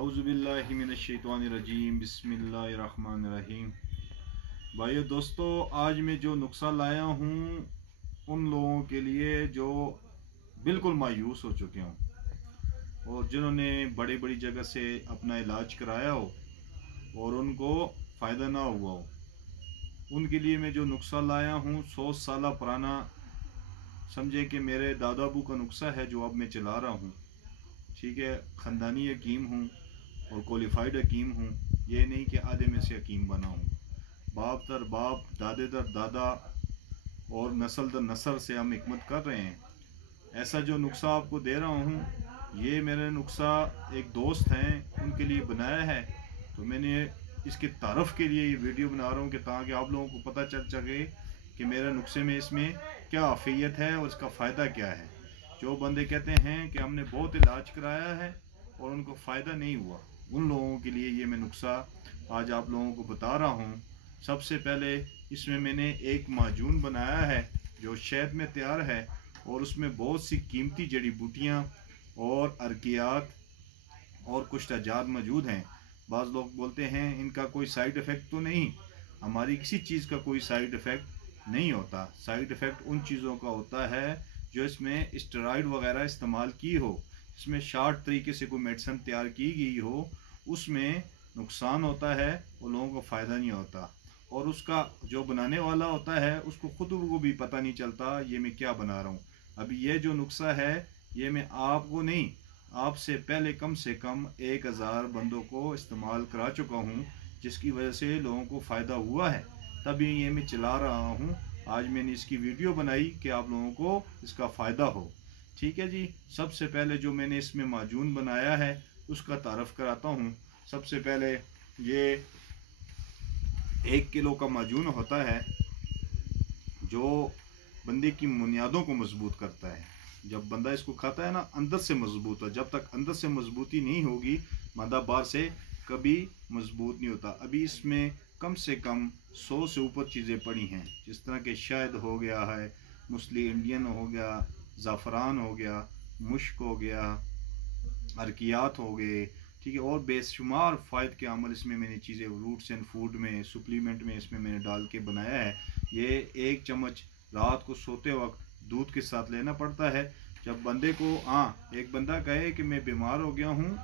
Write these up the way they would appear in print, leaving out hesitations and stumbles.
औज़ुबिल्लाहिमिनश्शैतानिर्रजीम बिस्मिल्लाहिर्रहमानिर्रहीम। भाइयों दोस्तों, आज मैं जो नुस्खा लाया हूँ उन लोगों के लिए जो बिल्कुल मायूस हो चुके हों और जिन्होंने बड़ी बड़ी जगह से अपना इलाज कराया हो और उनको फ़ायदा ना हुआ हो, उनके लिए मैं जो नुस्खा लाया हूँ 100 साल पुराना, समझे कि मेरे दादा अबू का नुस्खा है जो अब मैं चला रहा हूँ। ठीक है, ख़ानदानी हकीम हूँ और क्वालिफाइड हकीम हूँ। ये नहीं कि आधे में से हकीम बना हूँ। बाप दर बाप, दादे दर दादा और नस्ल दर नस्ल से हम हिकमत कर रहे हैं। ऐसा जो नुस्खा आपको दे रहा हूँ, ये मेरे नुस्खा एक दोस्त हैं उनके लिए बनाया है, तो मैंने इसके तारफ़ के लिए ये वीडियो बना रहा हूँ कि ताकि आप लोगों को पता चल सके कि मेरे नुस्खे में इसमें क्या आफ़ियत है और इसका फ़ायदा क्या है। जो बंदे कहते हैं कि हमने बहुत इलाज कराया है और उनको फ़ायदा नहीं हुआ, उन लोगों के लिए ये मैं नुस्खा आज आप लोगों को बता रहा हूँ। सबसे पहले इसमें मैंने एक माजून बनाया है जो शहद में तैयार है और उसमें बहुत सी कीमती जड़ी बूटियाँ और अर्कियात और कुछ अजात मौजूद हैं। बाज़ लोग बोलते हैं इनका कोई साइड इफ़ेक्ट तो नहीं। हमारी किसी चीज़ का कोई साइड इफ़ेक्ट नहीं होता। साइड इफ़ेक्ट उन चीज़ों का होता है जो इसमें स्टेरॉइड वगैरह इस्तेमाल की हो, इसमें शार्ट तरीके से कोई मेडिसिन तैयार की गई हो, उसमें नुकसान होता है और लोगों को फ़ायदा नहीं होता। और उसका जो बनाने वाला होता है उसको खुद को भी पता नहीं चलता ये मैं क्या बना रहा हूँ। अभी ये जो नुस्खा है ये मैं आपको नहीं, आपसे पहले कम से कम 1000 बंदों को इस्तेमाल करा चुका हूँ, जिसकी वजह से लोगों को फ़ायदा हुआ है, तभी ये मैं चला रहा हूँ। आज मैंने इसकी वीडियो बनाई कि आप लोगों को इसका फ़ायदा हो। ठीक है जी। सबसे पहले जो मैंने इसमें माजून बनाया है उसका तारफ़ कराता हूँ। सबसे पहले ये 1 किलो का माजून होता है जो बंदे की बुनियादों को मजबूत करता है। जब बंदा इसको खाता है ना, अंदर से मजबूत हो। जब तक अंदर से मजबूती नहीं होगी, मादा बाहर से कभी मजबूत नहीं होता। अभी इसमें कम से कम 100 से ऊपर चीज़ें पड़ी हैं, जिस तरह के शहद हो गया है, मुस्ली इंडियन हो गया, ज़ाफ़रान हो गया, मुश्क हो गया, अर्कियात हो गए। ठीक है, और बेशुमार फ़ायदे के अमल इसमें मैंने चीज़ें रूट्स एंड फूड में, सप्लीमेंट में इसमें मैंने डाल के बनाया है। ये 1 चम्मच रात को सोते वक्त दूध के साथ लेना पड़ता है। जब बंदे को एक बंदा कहे कि मैं बीमार हो गया हूँ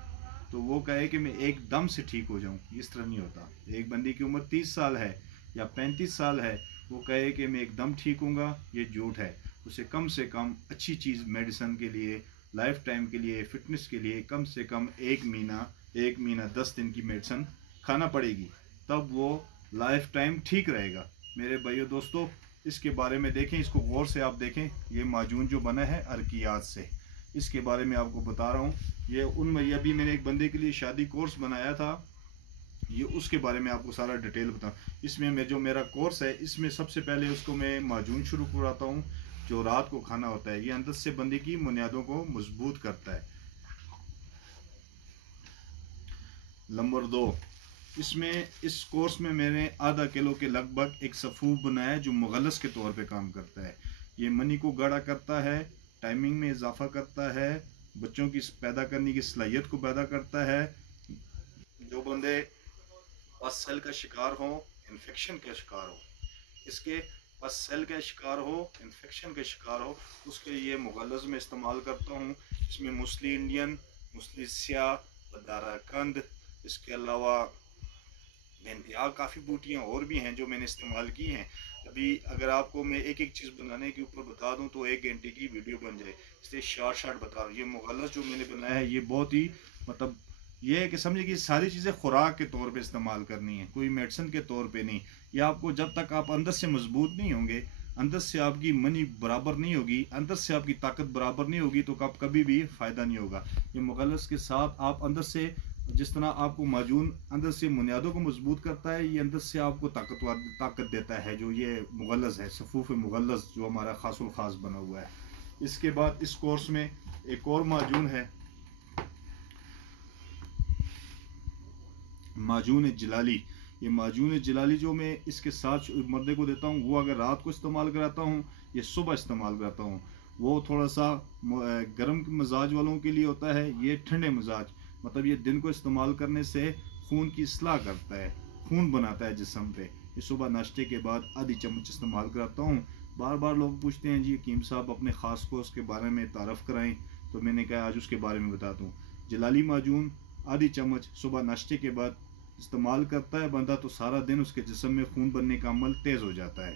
तो वो कहे कि मैं एकदम से ठीक हो जाऊँ, इस तरह नहीं होता। एक बंदे की उम्र 30 साल है या 35 साल है, वो कहे कि मैं एकदम ठीक हूँगा, ये झूठ है। उसे कम से कम अच्छी चीज़ मेडिसिन के लिए, लाइफ टाइम के लिए, फिटनेस के लिए कम से कम 1 महीना 10 दिन की मेडिसिन खाना पड़ेगी, तब वो लाइफ टाइम ठीक रहेगा। मेरे भाइयों दोस्तों, इसके बारे में देखें, इसको गौर से आप देखें। ये माजून जो बना है अर्कियात से, इसके बारे में आपको बता रहा हूँ। ये उनमें अभी मैंने एक बंदे के लिए शादी कोर्स बनाया था, ये उसके बारे में आपको सारा डिटेल बताऊँ। इसमें मैं जो मेरा कोर्स है, इसमें सबसे पहले उसको मैं माजून शुरू कराता हूँ जो रात को खाना होता है। ये अंदर से बंदे की बुनियादों को मजबूत करता है। नंबर 2, इसमें इस कोर्स में मैंने आधा किलो के लगभग एक सफ़ूफ बनाया जो मुगल्लस के तौर पे काम करता है। ये मनी को गाढ़ा करता है, टाइमिंग में इजाफा करता है, बच्चों की पैदा करने की सलाहियत को पैदा करता है। जो बंदे पसल का शिकार हो, इन्फेक्शन का शिकार हो, इसके पसल का शिकार हो, इन्फेक्शन का शिकार हो, उसके लिए मुगल्लस में इस्तेमाल करता हूँ। इसमें मुस्ली इंडियन, मुस्ली स्याह, बदाराकंद, इसके अलावा बेंतियाल काफ़ी बूटियाँ और भी हैं जो मैंने इस्तेमाल की हैं। अभी अगर आपको मैं एक एक चीज़ बनाने के ऊपर बता दूं तो 1 घंटे की वीडियो बन जाए, इसलिए शार्ट बता रहा हूँ। ये मुगल्लस जो मैंने बनाया है ये बहुत ही मतलब ये है कि समझिए कि सारी चीज़ें खुराक के तौर पे इस्तेमाल करनी है, कोई मेडिसिन के तौर पे नहीं। ये आपको जब तक आप अंदर से मजबूत नहीं होंगे, अंदर से आपकी मनी बराबर नहीं होगी, अंदर से आपकी ताकत बराबर नहीं होगी, तो आप कभी भी फ़ायदा नहीं होगा। ये मुगल्लस के साथ आप अंदर से, जिस तरह आपको माजून अंदर से बुनियादों को मजबूत करता है, ये अंदर से आपको ताकत देता है। जो ये मुगल्लस है, सफ़ूफ़ मुगल्लस जो हमारा खासुल खास बना हुआ है। इसके बाद इस कोर्स में एक और माजून है, माजून जिलाली। ये माजून जिलाली जो मैं इसके साथ मर्दे को देता हूँ, वो अगर रात को इस्तेमाल कराता हूँ, ये सुबह इस्तेमाल कराता हूँ। वो थोड़ा सा गर्म मिजाज वालों के लिए होता है, ये ठंडे मिजाज मतलब ये दिन को इस्तेमाल करने से खून की इस्लाह करता है, खून बनाता है जिस्म पे। ये सुबह नाश्ते के बाद आधी चम्मच इस्तेमाल कराता हूँ। बार बार लोग पूछते हैं जी हकीम साहब अपने ख़ास कोर्स के बारे में तारफ़ कराएं, तो मैंने कहा आज उसके बारे में बता दूँ। जलाली माजून आधी चम्मच सुबह नाश्ते के बाद इस्तेमाल करता है बंदा, तो सारा दिन उसके जिस्म में खून बनने का अमल तेज़ हो जाता है।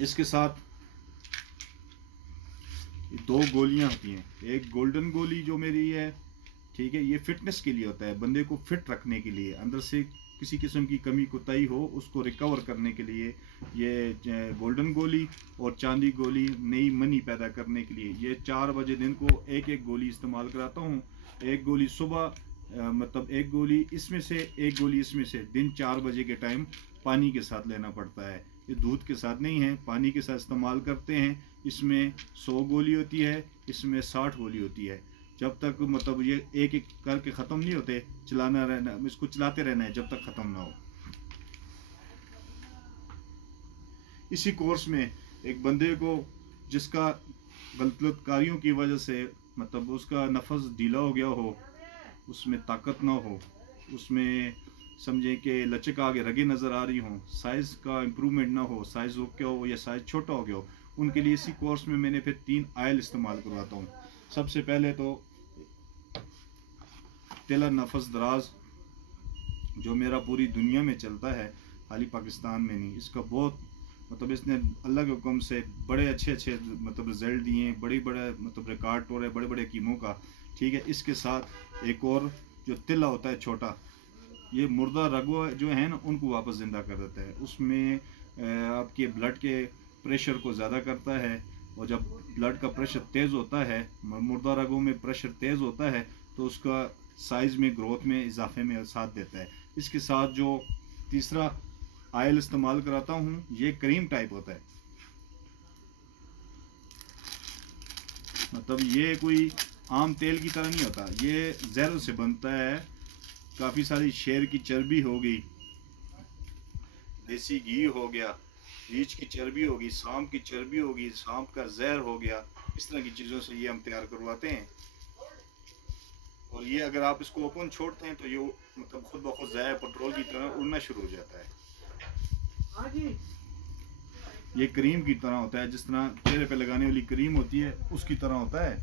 इसके साथ 2 गोलियां होती हैं, एक गोल्डन गोली जो मेरी है, ठीक है, ये फिटनेस के लिए होता है, बंदे को फिट रखने के लिए, अंदर से किसी किस्म की कमी कुताही हो उसको रिकवर करने के लिए ये गोल्डन गोली, और चांदी गोली नई मनी पैदा करने के लिए। ये 4 बजे दिन को एक एक गोली इस्तेमाल कराता हूँ। एक गोली सुबह मतलब एक गोली इसमें से, एक गोली इसमें से, दिन 4 बजे के टाइम पानी के साथ लेना पड़ता है। ये दूध के साथ नहीं है, पानी के साथ इस्तेमाल करते हैं। इसमें 100 गोली होती है, इसमें 60 गोली होती है। जब तक मतलब ये एक एक करके ख़त्म नहीं होते, चलाना रहना, इसको चलाते रहना है जब तक ख़त्म ना हो। इसी कोर्स में एक बंदे को जिसका गलतकारियों की वजह से मतलब उसका नफस ढीला हो गया हो, उसमें ताकत ना हो, उसमें समझें कि लचक आगे रगे नज़र आ रही हों, साइज़ का इम्प्रूवमेंट ना हो, साइज़ हो गया हो या साइज़ छोटा हो गया हो, उनके लिए इसी कोर्स में मैंने फिर 3 आयल इस्तेमाल करवाता हूँ। सबसे पहले तो तिला नफस दराज जो मेरा पूरी दुनिया में चलता है, खाली पाकिस्तान में नहीं, इसका बहुत मतलब इसने अल्लाह के हुक्म से बड़े अच्छे मतलब रिजल्ट दिए हैं, बड़े मतलब रिकॉर्ड तोड़े बड़े बड़े कीमों का, ठीक है। इसके साथ एक और जो तिला होता है छोटा, ये मुर्दा रगो जो है ना उनको वापस ज़िंदा कर देता है। उसमें आपके ब्लड के प्रेशर को ज़्यादा करता है, और जब ब्लड का प्रेशर तेज़ होता है, मुर्दा रगों में प्रेशर तेज़ होता है, तो उसका साइज़ में ग्रोथ में इजाफे में साथ देता है। इसके साथ जो तीसरा आयल इस्तेमाल कराता हूँ, ये क्रीम टाइप होता है, मतलब ये कोई आम तेल की तरह नहीं होता, ये जहर से बनता है। काफ़ी सारी शेर की चर्बी हो गई, देसी घी हो गया, रीछ की चर्बी होगी, सांप की चर्बी होगी, सांप का जहर हो गया, इस तरह की चीज़ों से ये हम तैयार करवाते हैं। और ये अगर आप इसको ओपन छोड़ते हैं तो ये मतलब खुद ब खुद ज़ाया पेट्रोल की तरह उड़ना शुरू हो जाता है। हाँ जी, ये क्रीम की तरह होता है, जिस तरह चेहरे पे लगाने वाली क्रीम होती है उसकी तरह होता है।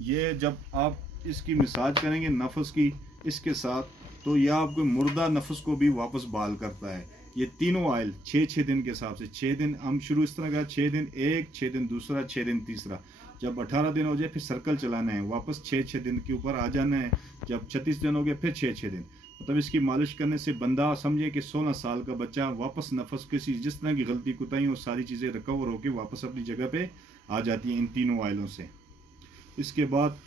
ये जब आप इसकी मसाज करेंगे नफस की इसके साथ, तो यह आपको मुर्दा नफस को भी वापस बहाल करता है। ये तीनों ऑयल 6-6 दिन के हिसाब से, 6 दिन हम शुरू इस तरह का, 6 दिन एक, 6 दिन दूसरा, 6 दिन तीसरा, जब 18 दिन हो जाए फिर सर्कल चलाना है, वापस 6-6 दिन के ऊपर आ जाना है, जब 36 दिन हो गए फिर 6-6 दिन। मतलब इसकी मालिश करने से बंदा समझे कि 16 साल का बच्चा वापस नफस किसी जिस तरह की गलती कुताही वो सारी चीज़ें रिकवर होकर वापस अपनी जगह पे आ जाती हैं इन तीनों ऑयलों से। इसके बाद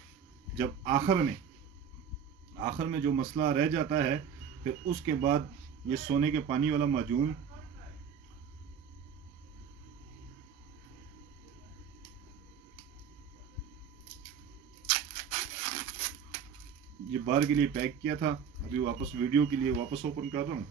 जब आखिर में जो मसला रह जाता है, फिर उसके बाद ये सोने के पानी वाला माजून, ये बार के लिए पैक किया था, अभी वापस वीडियो के लिए वापस ओपन कर रहा हूँ।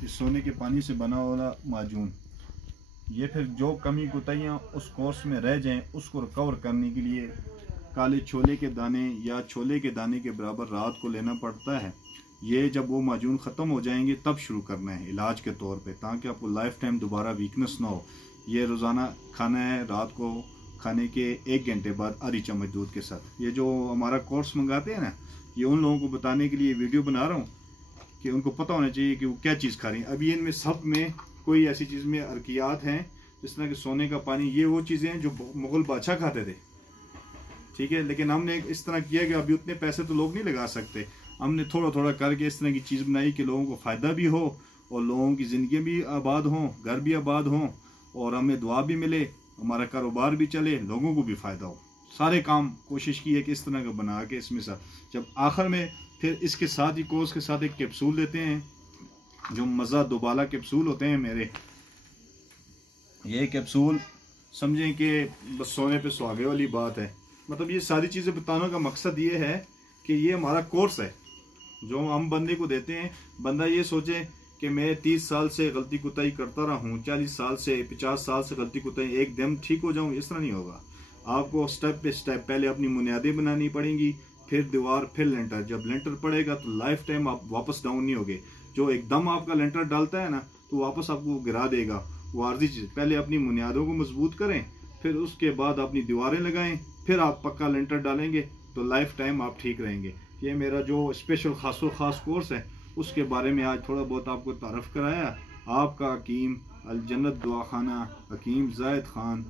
ये सोने के पानी से बना वाला माजून, ये फिर जो कमी कुताहियाँ उस कोर्स में रह जाएं उसको रिकवर करने के लिए काले छोले के दाने या छोले के दाने के बराबर रात को लेना पड़ता है। ये जब वो माजून ख़त्म हो जाएंगे तब शुरू करना है इलाज के तौर पे, ताकि आपको लाइफ टाइम दोबारा वीकनेस ना हो। ये रोज़ाना खाना है, रात को खाने के 1 घंटे बाद आधी चम्मच दूध के साथ। ये जो हमारा कोर्स मंगाते हैं ना, ये उन लोगों को बताने के लिए वीडियो बना रहा हूँ कि उनको पता होना चाहिए कि वो क्या चीज़ खा रही हैं। अभी इनमें सब में कोई ऐसी चीज़ में अर्कियात हैं, जिस तरह कि सोने का पानी, ये वो चीज़ें हैं जो मुग़ल बादशाह खाते थे, ठीक है। लेकिन हमने इस तरह किया कि अभी उतने पैसे तो लोग नहीं लगा सकते, हमने थोड़ा थोड़ा करके इस तरह की चीज़ बनाई कि लोगों को फ़ायदा भी हो और लोगों की ज़िंदगी भी आबाद हों, घर भी आबाद हों, और हमें दुआ भी मिले, हमारा कारोबार भी चले, लोगों को भी फ़ायदा हो। सारे काम कोशिश की है कि इस तरह का बना के इसमें साथ जब आखिर में फिर इसके साथ ही कोर्स के साथ एक कैप्सूल देते हैं, जो मज़ा दोबाला कैप्सूल होते हैं मेरे। ये कैप्सूल समझें कि बस सोने पे सुहागे वाली बात है। मतलब ये सारी चीज़ें बताने का मकसद ये है कि ये हमारा कोर्स है जो हम बंदे को देते हैं। बंदा ये सोचे कि मैं 30 साल से गलती कुताई करता रहा हूँ, 40 साल से 50 साल से गलती कुताई एकदम ठीक हो जाऊँ, इस तरह नहीं होगा। आपको स्टेप पे स्टेप पहले अपनी बुनियादें बनानी पड़ेंगी, फिर दीवार, फिर लेंटर। जब लेंटर पड़ेगा तो लाइफ टाइम आप वापस डाउन नहीं होगे। जो एकदम आपका लेंटर डालता है ना तो वापस आपको गिरा देगा। वो आर्जी चीज, पहले अपनी बुनियादों को मजबूत करें, फिर उसके बाद अपनी दीवारें लगाएं, फिर आप पक्का लेंटर डालेंगे तो लाइफ टाइम आप ठीक रहेंगे। ये मेरा जो स्पेशल खास कोर्स है उसके बारे में आज थोड़ा बहुत आपको तारफ़ कराया। आपका हकीम अल जन्नत दुआ खाना, हकीम जायद खान।